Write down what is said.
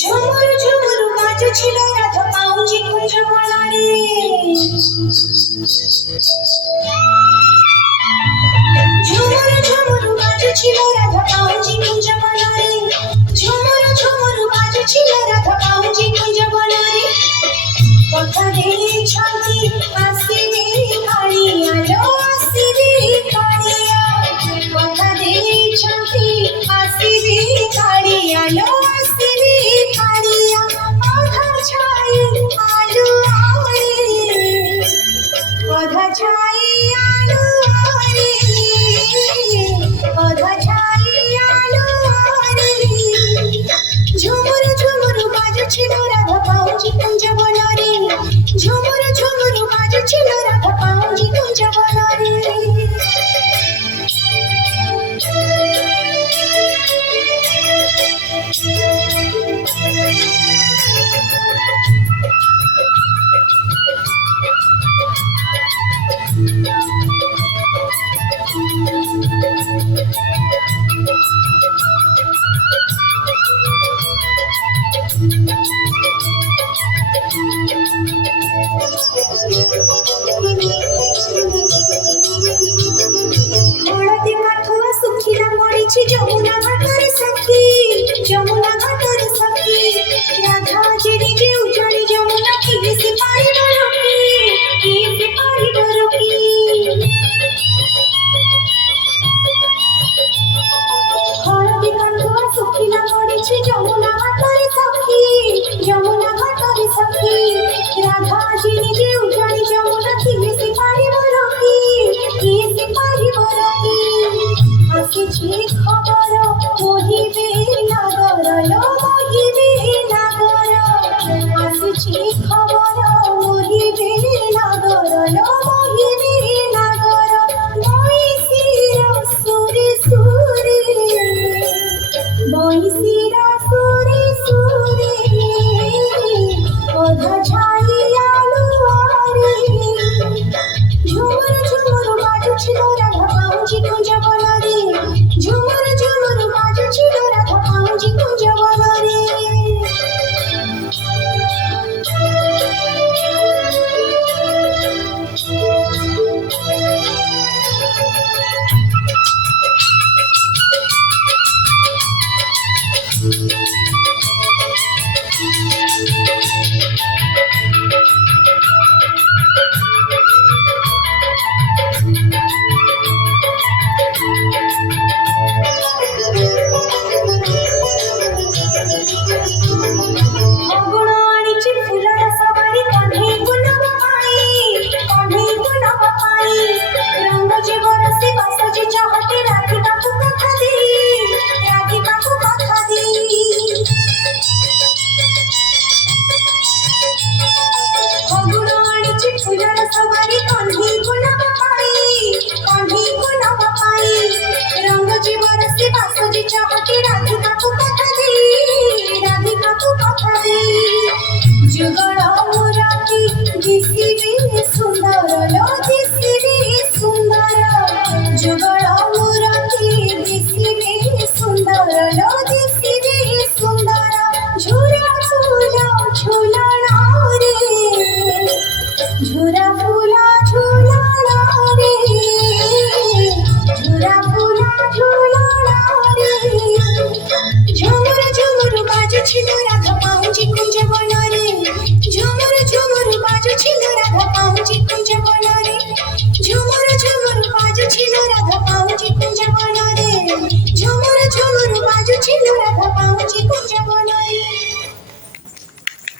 ঝুমুর ঝুমুর বাজছিল রাধা পাউজি কুঞ্জ বনারে। ঝুমুর ঝুমুর বাজছিল রাধা পাউজি কুঞ্জ বনারে। ঝুমুর ঝুমুর বাজছিল রাধা পাউজি কুঞ্জ বনারে। কথা ଦେଇଛନ୍ତି ଆସିବେ କାଳିଆ ଲୋ ଆସିବେ କାଳିଆ। କଥା ଦେଇଛନ୍ତି ଆସିବେ କାଳିଆ ଲୋ ଆସିବେ କାଳିଆ। ଅଧା ଛାଇ ଆଲୁଅରେ ଅଧା ଛାଇ ଆଲୁଅରେ ଅଧା ଛାଇ ଆଲୁଅରେ। ঝুমুর ঝুমুর বাজছিল রাধা পাউজি কুঞ্জ বনারে। ঝুমুর ঝুমুর বাজছিল রাধা পাউজি কুঞ্জ বনারে। হলদে কাঠুয়া শুখিলা পড়িছি যমুনা ঘাটরে সখী। যমুনা ঘাটরে সখী রাধা জেড়ে যেউছাড়ি যমুনা কিসে পারিব রকি। কিসে পারিব রকি। হলদে কাঠুয়া শুখিলা পড়িছি যমুনা ঘাটরে সখী। যমুনা ঘাটরে সখী রাধা জেড়ে যেউছাড়ি যমুনা কিসে পারিব রকি। কিসে পারিব রকি। আসিছি খবর মহিবে নাগর লো মহিবে নাগর। আসিছি খবর মহিবে নাগর লো মহিবে নাগর। বৈশির সুরে সুরে বৈশির সুরে সুরে অধা ছাই আলুয়ারে। ঝুমুর ঝুমুর বাজছিল রাধা পাউজি কুঞ্জ বনারে। ঝুমুর ঝুমুর বাজছিল রাধা পাউজি কুঞ্জ বনারে। অগুণ আনিছি ফুলর সবারি কণ্ঠে গুণব পাই। কণ্ঠে গুণব পাই। রঙ্গ যে বরসে বাস যে চাহতে রাধিকাকু কথা দেই। রাধিকাকু কথা দেই। অগুণ আনিছি ফুলর সবারি কণ্ঠে গুণব পাই। কণ্ঠে গুণব পাই। রঙ্গ যে বরসে বাস যে চাহতে রাধিকাকু কথা দেই। রাধিকাকু কথা দেই। যুগল মুরাতি দিশিবে সুন্দর লো দিশিবে